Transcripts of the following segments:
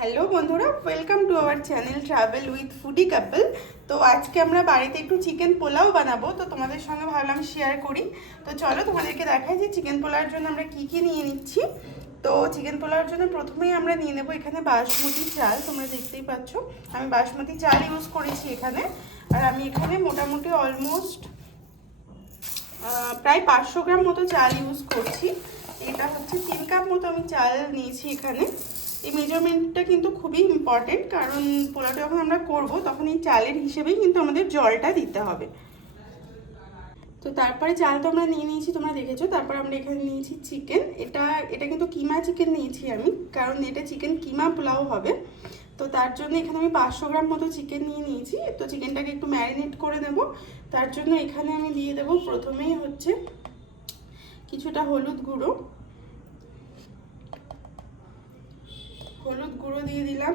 Hello বন্ধুরা welcome to our channel travel with foodie couple তো আজকে আমরা বাড়িতে একটু চিকেন পোলাও বানাবো। তো তোমাদের সঙ্গে ভাবলাম শেয়ার করি। তো চলো তোমাদেরকে দেখাই যে চিকেন পোলাওর জন্য আমরা কি কি নিয়ে নিচ্ছি। তো চিকেন পোলাওর জন্য প্রথমেই আমরা নিয়ে নেব এখানে বাসমতি চাল, তোমরা দেখতেই পাচ্ছ। আমি বাসমতি চাল ইউজ করেছি এখানে। আর আমি এখানে মোটামুটি অলমোস্ট প্রায় পাঁচশো গ্রাম মতো চাল ইউজ করছি। এটা হচ্ছে তিন কাপ মতো আমি চাল নিয়েছি এখানে। এই মেজারমেন্টটা কিন্তু খুবই ইম্পর্টেন্ট কারণ পোলাওটা যখন আমরা করব, তখন এই চালের হিসেবেই কিন্তু আমাদের জলটা দিতে হবে। তো তারপরে চাল তো আমরা নিয়ে নিয়েছি, তোমরা দেখেছ। তারপর আমরা এখানে নিয়েছি চিকেন এটা এটা কিন্তু কিমা চিকেন নিয়েছি আমি, কারণ এটা চিকেন কিমা পোলাও হবে। তো তার জন্য এখানে আমি পাঁচশো গ্রাম মতো চিকেন নিয়ে নিয়েছি। তো চিকেনটাকে একটু ম্যারিনেট করে নেব। তার জন্য এখানে আমি দিয়ে দেবো প্রথমেই হচ্ছে কিছুটা হলুদ গুঁড়ো। হলুদ গুঁড়ো দিয়ে দিলাম।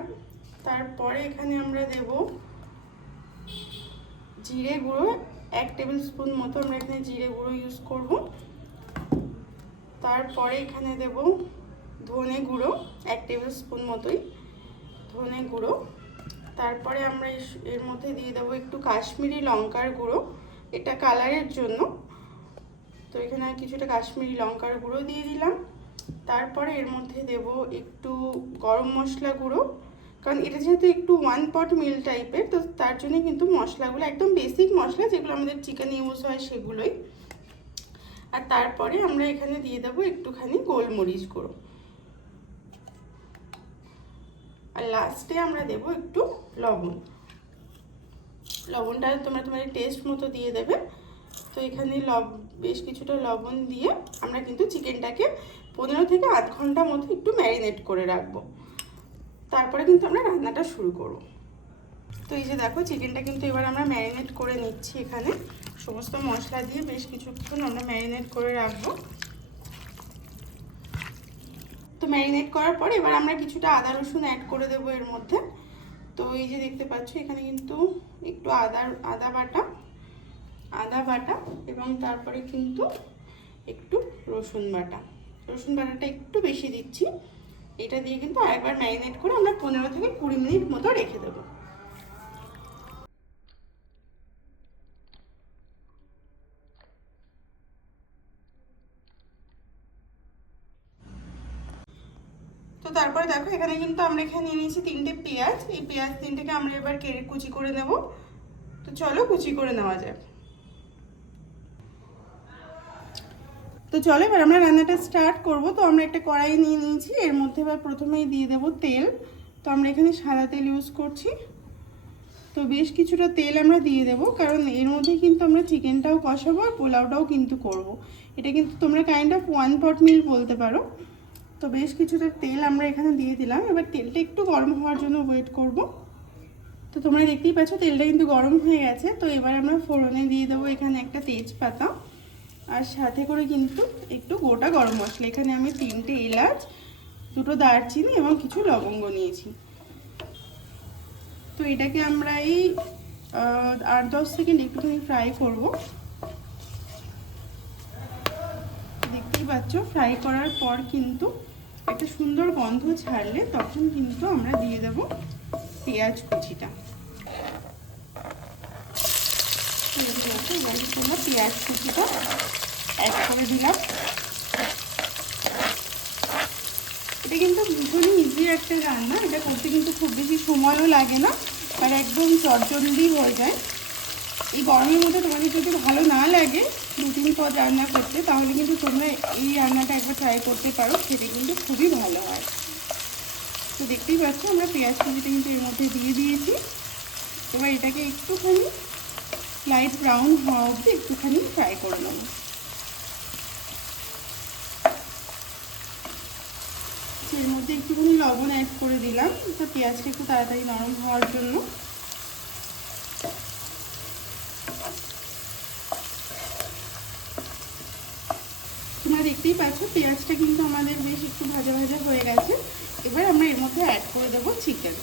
তারপরে এখানে আমরা দেব জিরে গুঁড়ো। এক টেবিল স্পুন মতো আমরা এখানে জিরে গুঁড়ো ইউজ করব। তারপরে এখানে দেব ধনে গুঁড়ো, এক টেবিল স্পুন মতোই ধনে গুঁড়ো। তারপরে আমরা এর মধ্যে দিয়ে দেবো একটু কাশ্মীরি লঙ্কার গুঁড়ো। এটা কালারের জন্য। তো এখানে কিছুটা কাশ্মীরি লঙ্কার গুঁড়ো দিয়ে দিলাম। তারপরে এর মধ্যে দেব একটু গরম মশলা গুঁড়ো। কারণ এটা যেহেতু একটু ওয়ান পট মিল টাইপের তো তার জন্য কিন্তু মশলাগুলো একদম বেসিক মশলা যেগুলো আমাদের চিকেন ইউজ হয় সেগুলোই। আর তারপরে আমরা এখানে দিয়ে দেবো একটুখানি গোলমরিচ গুঁড়ো। আর লাস্টে আমরা দেব একটু লবণ। লবণটা তোমরা তোমার টেস্ট মতো দিয়ে দেবে। তো এখানে লব, বেশ কিছুটা লবণ দিয়ে আমরা কিন্তু চিকেনটাকে পনেরো থেকে আধ ঘণ্টা মতো একটু ম্যারিনেট করে রাখব। তারপরে কিন্তু আমরা রান্নাটা শুরু করব। তো এই যে দেখো চিকেনটা কিন্তু এবার আমরা ম্যারিনেট করে নিচ্ছি এখানে। সমস্ত মশলা দিয়ে বেশ কিছুক্ষণ আমরা ম্যারিনেট করে রাখব। তো ম্যারিনেট করার পর এবার আমরা কিছুটা আদা রসুন অ্যাড করে দেবো এর মধ্যে। তো এই যে দেখতে পাচ্ছ, এখানে কিন্তু একটু আদা আদা বাটা আদা বাটা এবং তারপরে কিন্তু একটু রসুন বাটা। রসুন বাটাটা একটু বেশি দিচ্ছি। এটা দিয়ে কিন্তু আরেকবার ম্যারিনেট করে আমরা পনেরো থেকে কুড়ি মিনিট মতো রেখে দেবো। তো তারপরে দেখো, এখানে কিন্তু আমরা এখানে নিয়ে নিয়েছি তিনটে পেঁয়াজ। এই পেঁয়াজ তিনটেকে আমরা এবার কুচি করে নেব। তো চলো কুচি করে নেওয়া যাক। তো চলো এবার আমরা রান্নাটা স্টার্ট করব। তো আমরা একটা কড়াই নিয়ে নিয়েছি, এর মধ্যে এবার প্রথমেই দিয়ে দেব তেল। তো আমরা এখানে সাদা তেল ইউজ করছি। তো বেশ কিছুটা তেল আমরা দিয়ে দেব, কারণ এর মধ্যে কিন্তু আমরা চিকেনটাও কষাবো আর পোলাওটাও কিন্তু করব। এটা কিন্তু তোমরা kind of one pot meal বলতে পারো। তো বেশ কিছুটা তেল আমরা এখানে দিয়ে দিলাম। এবার তেলটা একটু গরম হওয়ার জন্য ওয়েট করব। তো তোমরা দেখতেই পাচ্ছ তেলটা কিন্তু গরম হয়ে গেছে। তো এবার আমরা ফোড়নে দিয়ে দেবো এখানে একটা তেজপাতা। আর সাথে করে কিন্তু একটু গোটা গরম মশলা। এখানে আমি তিনটে এলাচ, দুটো দারচিনি এবং কিছু লবঙ্গ নিয়েছি। তো এটাকে আমরা এই আট দশ সেকেন্ড একটুখানি ফ্রাই করব। দেখতেই পাচ্ছ, ফ্রাই করার পর কিন্তু একটা সুন্দর গন্ধ ছাড়লে তখন কিন্তু আমরা দিয়ে দেব পেঁয়াজ কুচিটা। পেঁয়াজ কুচিটা। অ্যাড করে দিলাম। এটা কিন্তু ভীষণই ইজি একটা রান্না। এটা করতে কিন্তু খুব বেশি সময়ও লাগে না, আর একদম চটজলদি হয়ে যায়। এই গরমের মধ্যে তোমাদের যদি ভালো না লাগে দু তিন পদ রান্না করতে, তাহলে কিন্তু তোমরা এই রান্নাটা একবার ট্রাই করতে পারো, খেতে কিন্তু খুবই ভালো হয়। তো দেখতেই পাচ্ছ, আমরা পেঁয়াজ কুচিটা কিন্তু এর মধ্যে দিয়ে দিয়েছি। এবার এটাকে একটুখানি লাইট ব্রাউন হওয়া অবধি একটুখানি ফ্রাই করে নেব। এর মধ্যে একটুখানি লবণ অ্যাড করে দিলাম। তো পেঁয়াজটা একটু তাড়াতাড়ি নরম হওয়ার জন্য। তোমরা দেখতেই পাচ্ছ, পেঁয়াজটা কিন্তু আমাদের বেশ একটু ভাজা ভাজা হয়ে গেছে। এবার আমরা এর মধ্যে অ্যাড করে দেবো চিকেন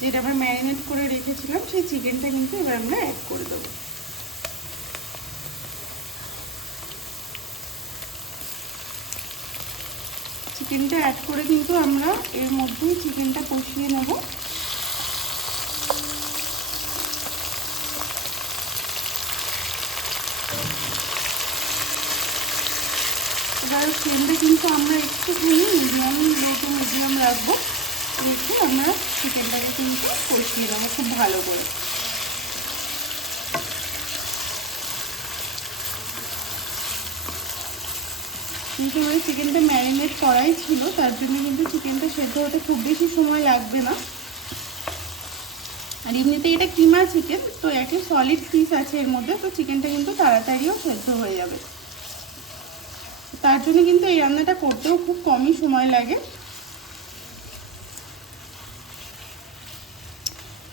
যেটা আমরা ম্যারিনেট করে রেখেছিলাম, সেই চিকেনটা কিন্তু এবার আমরা অ্যাড করে দেবো। চিকেনটা অ্যাড করে কিন্তু আমরা এর মধ্যেই চিকেনটা কষিয়ে নেব। এবার ফ্লেমটা কিন্তু আমরা একটুখানি মিডিয়াম লো টু মিডিয়াম রাখব। রেখে আমরা চিকেনটাকে কিন্তু কষিয়ে নেব খুব ভালো করে। ওই চিকেনটা ম্যারিনেট করাই ছিল, তার জন্য কিন্তু চিকেনটা সেদ্ধ হতে খুব বেশি সময় লাগবে না। আর এমনিতে এটা কিমা চিকেন, তো একই সলিড পিস আছে এর মধ্যে, তো চিকেনটা কিন্তু তাড়াতাড়িও সেদ্ধ হয়ে যাবে। তার জন্য কিন্তু এই রান্নাটা করতেও খুব কমই সময় লাগে।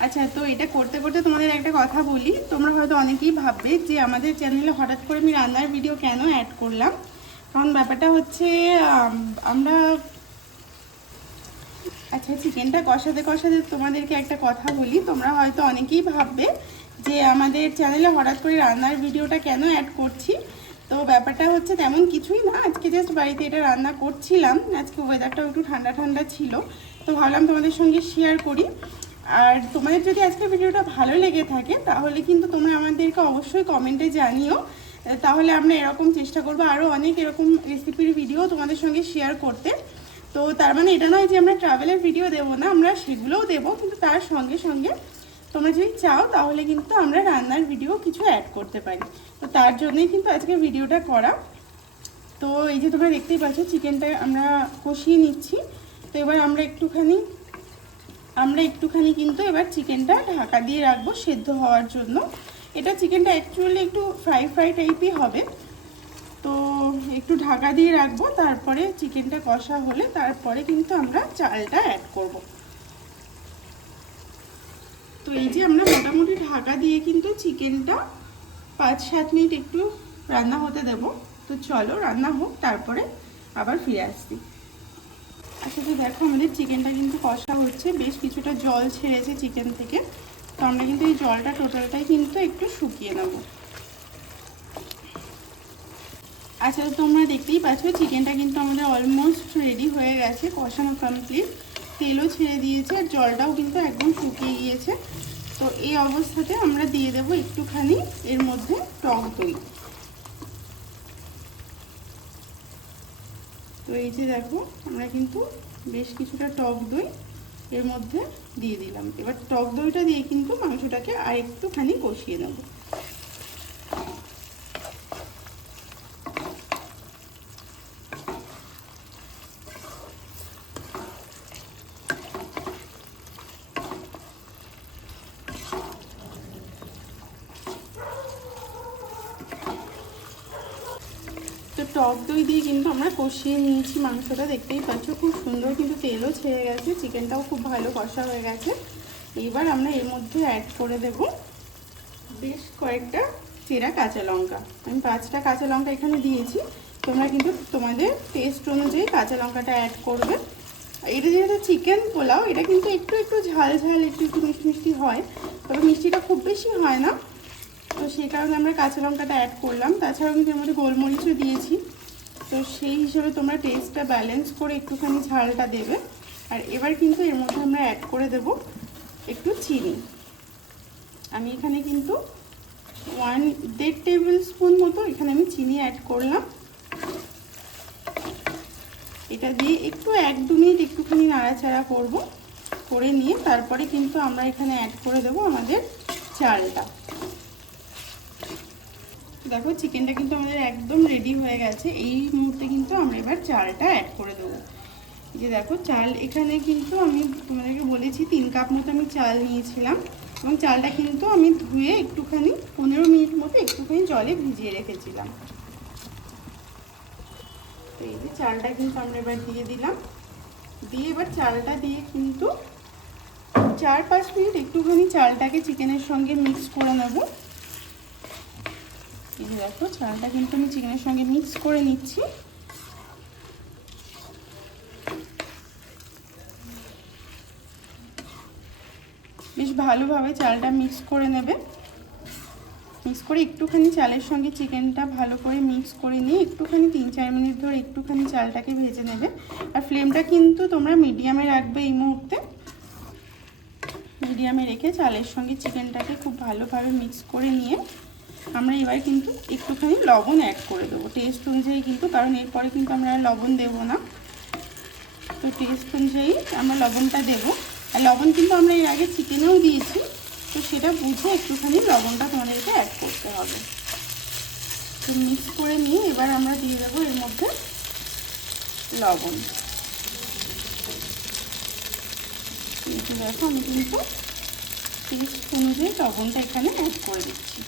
আচ্ছা তো এটা করতে করতে তোমাদের একটা কথা বলি, তোমরা হয়তো অনেকেই ভাববে যে আমাদের চ্যানেলে হঠাৎ করে আমি রান্নার ভিডিও কেন অ্যাড করলাম? কারণ ব্যাপারটা হচ্ছে আমরা আচ্ছা চিকেনটা কষাতে কষাতে তোমাদেরকে একটা কথা বলি। তোমরা হয়তো অনেকেই ভাববে যে আমাদের চ্যানেলে হঠাৎ করে রান্নার ভিডিওটা কেন অ্যাড করছি? তো ব্যাপারটা হচ্ছে তেমন কিছুই না। আজকে জাস্ট বাড়িতে এটা রান্না করছিলাম। আজকে ওয়েদারটাও একটু ঠান্ডা ঠান্ডা ছিল। তো ভাবলাম তোমাদের সঙ্গে শেয়ার করি। আর তোমাদের যদি আজকে ভিডিওটা ভালো লেগে থাকে, তাহলে কিন্তু তোমরা আমাদেরকে অবশ্যই কমেন্টে জানিও। তাহলে আমরা এরকম চেষ্টা করব। আরও অনেক এরকম রেসিপির ভিডিও তোমাদের সঙ্গে শেয়ার করতে। তো তার মানে এটা নয় যে আমরা ট্রাভেলের ভিডিও দেবো না, আমরা সেগুলোও দেবো, কিন্তু তার সঙ্গে সঙ্গে তোমরা যদি চাও, তাহলে কিন্তু আমরা রান্নার ভিডিও কিছু অ্যাড করতে পারি। তো তার জন্যই কিন্তু আজকে ভিডিওটা করা। তো এই যে তোমরা দেখতেই পাচ্ছ চিকেনটা আমরা কষিয়ে নিচ্ছি। তো এবার আমরা একটুখানি আমরা একটুখানি কিন্তু এবার চিকেনটা ঢাকা দিয়ে রাখব সেদ্ধ হওয়ার জন্য। এটা চিকেনটা অ্যাকচুয়ালি একটু ফ্রাই ফ্রাই টাইপই হবে। তো একটু ঢাকা দিয়ে রাখব, তারপরে চিকেনটা কষা হলে তারপরে কিন্তু আমরা চালটা অ্যাড করব। তো এই যে আমরা মোটামুটি ঢাকা দিয়ে কিন্তু চিকেনটা পাঁচ সাত মিনিট একটু রান্না হতে দেব। তো চলো রান্না হোক, তারপরে আবার ফিরে আসছি। আচ্ছা তো দেখো আমাদের চিকেনটা কিন্তু কষা হচ্ছে। বেশ কিছুটা জল ছেড়েছে চিকেন থেকে। তো আমরা কিন্তু এই জলটা টোটালটাই কিন্তু একটু শুকিয়ে নেব। আচ্ছা তোমরা দেখতেই পাচ্ছ, চিকেনটা কিন্তু আমাদের অলমোস্ট রেডি হয়ে গেছে, কষানো কমপ্লিট তেলও ছেড়ে দিয়েছে, আর জলটাও কিন্তু একদম শুকিয়ে গিয়েছে। তো এই অবস্থাতে আমরা দিয়ে দেব একটুখানি এর মধ্যে টক দই। তো এই যে দেখো, আমরা কিন্তু বেশ কিছুটা টক দই এর মধ্যে দিয়ে দিলাম। এবার টক দইটা দিয়ে কিন্তু মাংসটাকে আর একটুখানি কষিয়ে নেব তো টক দই দিয়ে কিন্তু আমরা কষিয়ে নিয়েছি মাংসটা, দেখতেই পাচ্ছ খুব সুন্দর কিন্তু তেলও ছেড়ে গেছে, চিকেনটাও খুব ভালো কষা হয়ে গেছে। এইবার আমরা এর মধ্যে অ্যাড করে দেব বেশ কয়েকটা চেরা কাঁচা লঙ্কা। আমি পাঁচটা কাঁচা লঙ্কা এখানে দিয়েছি, তোমরা কিন্তু তোমাদের টেস্ট অনুযায়ী কাঁচা লঙ্কাটা অ্যাড করবে। এটা যেহেতু চিকেন পোলাও, এটা কিন্তু একটু একটু ঝাল ঝাল, একটু একটু মিষ্টি মিষ্টি হয়, তবে মিষ্টিটা খুব বেশি হয় না। তো সেই কারণে আমরা কাঁচা লঙ্কাটা অ্যাড করলাম। তাছাড়াও কিন্তু মধ্যে গোলমরিচও দিয়েছি। তো সেই হিসেবে তোমরা টেস্টটা ব্যালেন্স করে একটুখানি ঝালটা দেবে। আর এবার কিন্তু এর মধ্যে আমরা অ্যাড করে দেব একটু চিনি। আমি এখানে কিন্তু ওয়ান দেড় টেবিল স্পুন মতো এখানে আমি চিনি অ্যাড করলাম। এটা দিয়ে একটু এক দু মিনিট একটুখানি নাড়াচাড়া করব, করে নিয়ে তারপরে কিন্তু আমরা এখানে অ্যাড করে দেব আমাদের চালটা দেখো চিকেনটা কিন্তু আমাদের একদম রেডি হয়ে গেছে। এই মুহূর্তে কিন্তু আমরা এবার চালটা অ্যাড করে দেবো। যে দেখো, চাল এখানে কিন্তু আমি তোমাদেরকে বলেছি, তিন কাপ মতো আমি চাল নিয়েছিলাম এবং চালটা কিন্তু আমি ধুয়ে একটুখানি, পনেরো মিনিট মতো একটুখানি জলে ভিজিয়ে রেখেছিলাম। তো এই যে চালটা কিন্তু আমরা এবার দিয়ে দিলাম। দিয়ে এবার চালটা দিয়ে কিন্তু চার পাঁচ মিনিট একটুখানি চালটাকে চিকেনের সঙ্গে মিক্স করে নেব। এই যে দেখো, চালটা কিন্তু আমি চিকেনের সঙ্গে মিক্স করে নিচ্ছি। বেশ ভালোভাবে চালটা মিক্স করে নেবে। মিক্স করে একটুখানি চালের সঙ্গে চিকেনটা ভালো করে মিক্স করে নিয়ে একটুখানি তিন চার মিনিট ধরে একটুখানি চালটাকে ভেজে নেবে। আর ফ্লেমটা কিন্তু তোমরা মিডিয়ামে রাখবে এই মুহূর্তে। মিডিয়ামে রেখে চালের সঙ্গে চিকেনটাকে খুব ভালোভাবে মিক্স করে নিয়ে আমরা এবার কিন্তু একটুখানি লবণ অ্যাড করে দেবো। টেস্ট অনুযায়ী কিন্তু, কারণ এরপরে কিন্তু আমরা লবণ দেবো না। তো টেস্ট অনুযায়ী আমরা লবণটা দেবো। আর লবণ কিন্তু আমরা এর আগে চিকেনেও দিয়েছি, তো সেটা বুঝে একটুখানি লবণটা তোমাদেরকে অ্যাড করতে হবে। তো মিক্স করে নিয়ে এবার আমরা দিয়ে দেবো এর মধ্যে লবণ। দেখো, আমি কিন্তু টেস্ট অনুযায়ী লবণটা এখানে অ্যাড করে দিচ্ছি।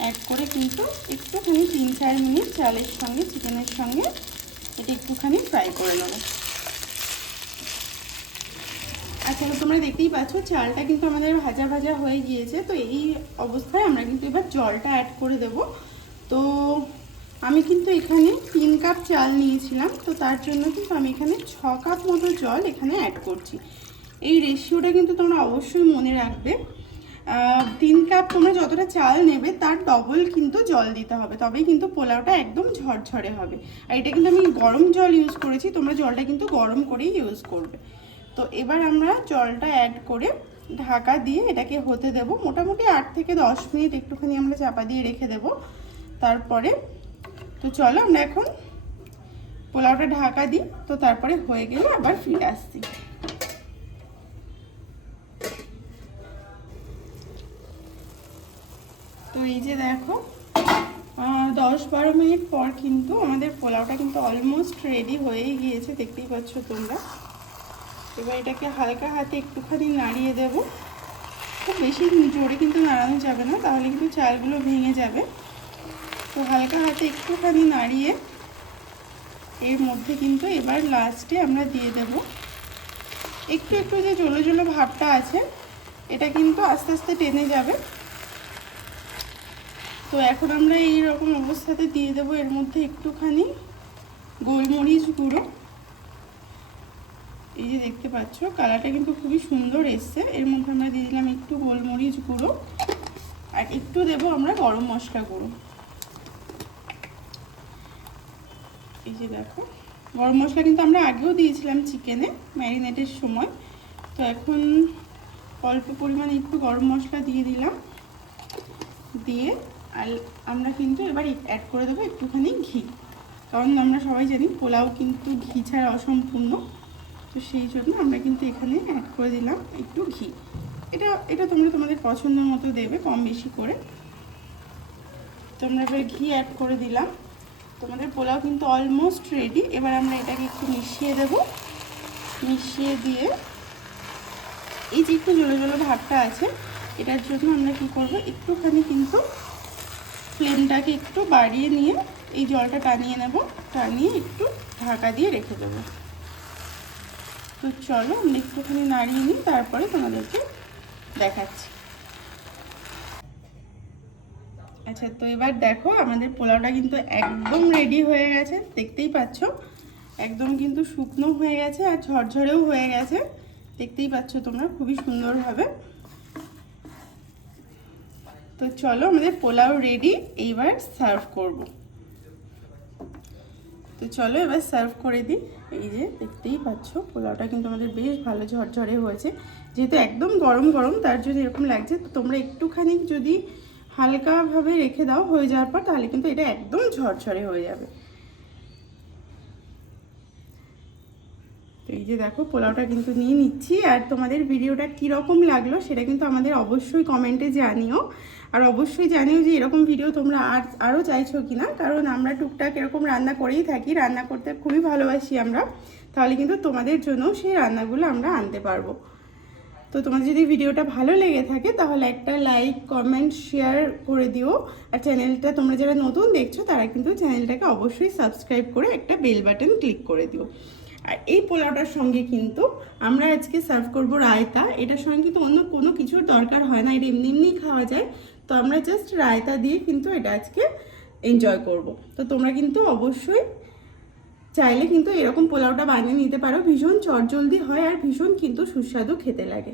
অ্যাড করে কিন্তু একটুখানি তিন চার মিনিট চালের সঙ্গে, চিকেনের সঙ্গে এটা একটুখানি ফ্রাই করে নেব। আচ্ছা তোমরা দেখতেই পাচ্ছ, চালটা কিন্তু আমাদের ভাজা ভাজা হয়ে গিয়েছে। তো এই অবস্থায় আমরা কিন্তু এবার জলটা অ্যাড করে দেব। তো আমি কিন্তু এখানে তিন কাপ চাল নিয়েছিলাম। তো তার জন্য কিন্তু আমি এখানে ছ কাপ মতো জল এখানে অ্যাড করছি। এই রেশিওটা কিন্তু তোমরা অবশ্যই মনে রাখবে। তিন কাপ তোমরা যতটা চাল নেবে তার ডবল কিন্তু জল দিতে হবে। তবেই কিন্তু পোলাওটা একদম ঝরঝরে হবে। আর এটা কিন্তু আমি গরম জল ইউজ করেছি, তোমরা জলটা কিন্তু গরম করেই ইউজ করবে। তো এবার আমরা জলটা অ্যাড করে ঢাকা দিয়ে এটাকে হতে দেব। মোটামুটি আট থেকে দশ মিনিট একটুখানি আমরা চাপা দিয়ে রেখে দেব। তারপরে তো চলো আমরা এখন পোলাওটা ঢাকা দিই। তো তারপরে হয়ে গেলে আবার ফিরে আসছি। এই যে দেখো দশ বারো মিনিট পর কিন্তু আমাদের পোলাওটা কিন্তু অলমোস্ট রেডি হয়েই গিয়েছে, দেখতেই পাচ্ছ তোমরা। এবার এটাকে হালকা হাতে একটুখানি নাড়িয়ে দেব। খুব বেশি জোরে কিন্তু নাড়ানো যাবে না, তাহলে কিন্তু চালগুলো ভেঙে যাবে। তো হালকা হাতে একটুখানি নাড়িয়ে এর মধ্যে কিন্তু এবার লাস্টে আমরা দিয়ে দেব। একটু একটু যে জলো জলো ভাবটা আছে, এটা কিন্তু আস্তে আস্তে টেনে যাবে। তো এখন আমরা এই রকম অবস্থাতে দিয়ে দেবো এর মধ্যে একটুখানি গোলমরিচ গুঁড়ো। এই যে দেখতে পাচ্ছ, কালারটা কিন্তু খুবই সুন্দর এসছে। এর মধ্যে আমরা দিয়ে দিলাম একটু গোলমরিচ গুঁড়ো। আর একটু দেব আমরা গরম মশলা গুঁড়ো। এই যে দেখো, গরম মশলা কিন্তু আমরা আগেও দিয়েছিলাম চিকেনে ম্যারিনেটের সময়। তো এখন অল্প পরিমাণে একটু গরম মশলা দিয়ে দিলাম। দিয়ে আর আমরা কিন্তু এবার অ্যাড করে দেবো একটুখানি ঘি। কারণ আমরা সবাই জানি পোলাও কিন্তু ঘি ছাড়া অসম্পূর্ণ। তো সেই জন্য আমরা কিন্তু এখানে অ্যাড করে দিলাম একটু ঘি। এটা এটা তোমরা তোমাদের পছন্দ মতো দেবে কম বেশি করে। তোমরা এবার ঘি অ্যাড করে দিলাম। তোমাদের পোলাও কিন্তু অলমোস্ট রেডি এবার আমরা এটাকে একটু মিশিয়ে দেব। মিশিয়ে দিয়ে এই যে একটু জলো জলো ভাবটা আছে, এটার জন্য আমরা কি করব, একটুখানি কিন্তু ফ্লেমটাকে একটু বাড়িয়ে নিয়ে এই জলটা টানিয়ে নেব। টানিয়ে একটু ঢাকা দিয়ে রেখে দেবো। তো চলো আমি একটুখানি নাড়িয়ে নিই, তারপরে তোমাদেরকে দেখাচ্ছি। আচ্ছা তো এবার দেখো, আমাদের পোলাওটা কিন্তু একদম রেডি হয়ে গেছে। দেখতেই পাচ্ছ, একদম কিন্তু শুকনো হয়ে গেছে আর ঝরঝরেও হয়ে গেছে। দেখতেই পাচ্ছ তোমরা, খুবই সুন্দরভাবে তো চলো আমাদের পোলাও রেডি এইবার সার্ভ করব। তো চলো এবার সার্ভ করে দিই। এই যে দেখতেই পাচ্ছ, পোলাওটা কিন্তু আমাদের বেশ ভালো ঝরঝরে হয়েছে। যেহেতু একদম গরম গরম, তার জন্য এরকম লাগছে, তো তোমরা একটুখানি যদি হালকাভাবে রেখে দাও, হয়ে যাওয়ার পর তাহলে কিন্তু এটা একদম ঝরঝরে হয়ে যাবে। এই যে দেখো, পোলাওটা কিন্তু নিয়ে নিচ্ছি। আর তোমাদের ভিডিওটা কীরকম লাগল সেটা কিন্তু আমাদের অবশ্যই কমেন্টে জানিও। আর অবশ্যই জানিও যে এরকম ভিডিও তোমরা আর, আরও চাইছো কি না কারণ আমরা টুকটাক এরকম রান্না করেই থাকি। রান্না করতে খুবই ভালোবাসি আমরা। তাহলে কিন্তু তোমাদের জন্য সেই রান্নাগুলো আমরা আনতে পারব। তো তোমাদের যদি ভিডিওটা ভালো লেগে থাকে, তাহলে একটা লাইক, কমেন্ট, শেয়ার করে দিও। আর চ্যানেলটা তোমরা যারা নতুন দেখছ, তারা কিন্তু চ্যানেলটাকে অবশ্যই সাবস্ক্রাইব করে একটা বেল বাটন ক্লিক করে দিও। আর এই পোলাওটার সঙ্গে কিন্তু আমরা আজকে সার্ভ করব রায়তা। এটার সঙ্গে কিন্তু অন্য কোনো কিছুর দরকার হয় না, এটা এমনি এমনিই খাওয়া যায়। তো আমরা জাস্ট রায়তা দিয়ে কিন্তু এটা আজকে এনজয় করব। তো তোমরা কিন্তু অবশ্যই চাইলে কিন্তু এরকম পোলাওটা বানিয়ে নিতে পারো। ভীষণ চটজলদি হয় আর ভীষণ কিন্তু সুস্বাদু খেতে লাগে।